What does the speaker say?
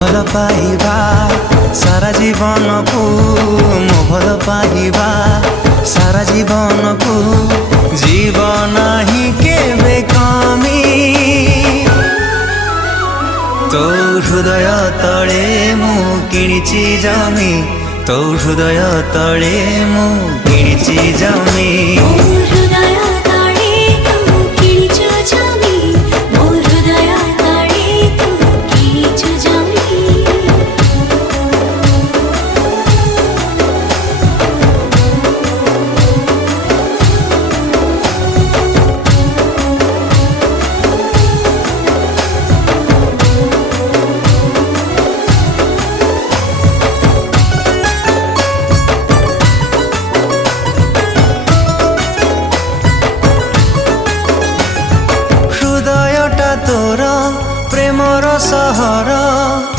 ଭଲ ପାଇବା ସାରା ଜୀବନକୁ ମୁଁ ଭଲ ପାଇବା ସାରା ଜୀବନକୁ ଯିବ ନାହିଁ କେବେ କମି ତୋ ହୃଦୟ ତଳେ ମୁଁ କିଣିଛି ଜମି ତୋ ହୃଦୟ ତଳେ ମୁଁ କିଣିଛି ଜମି।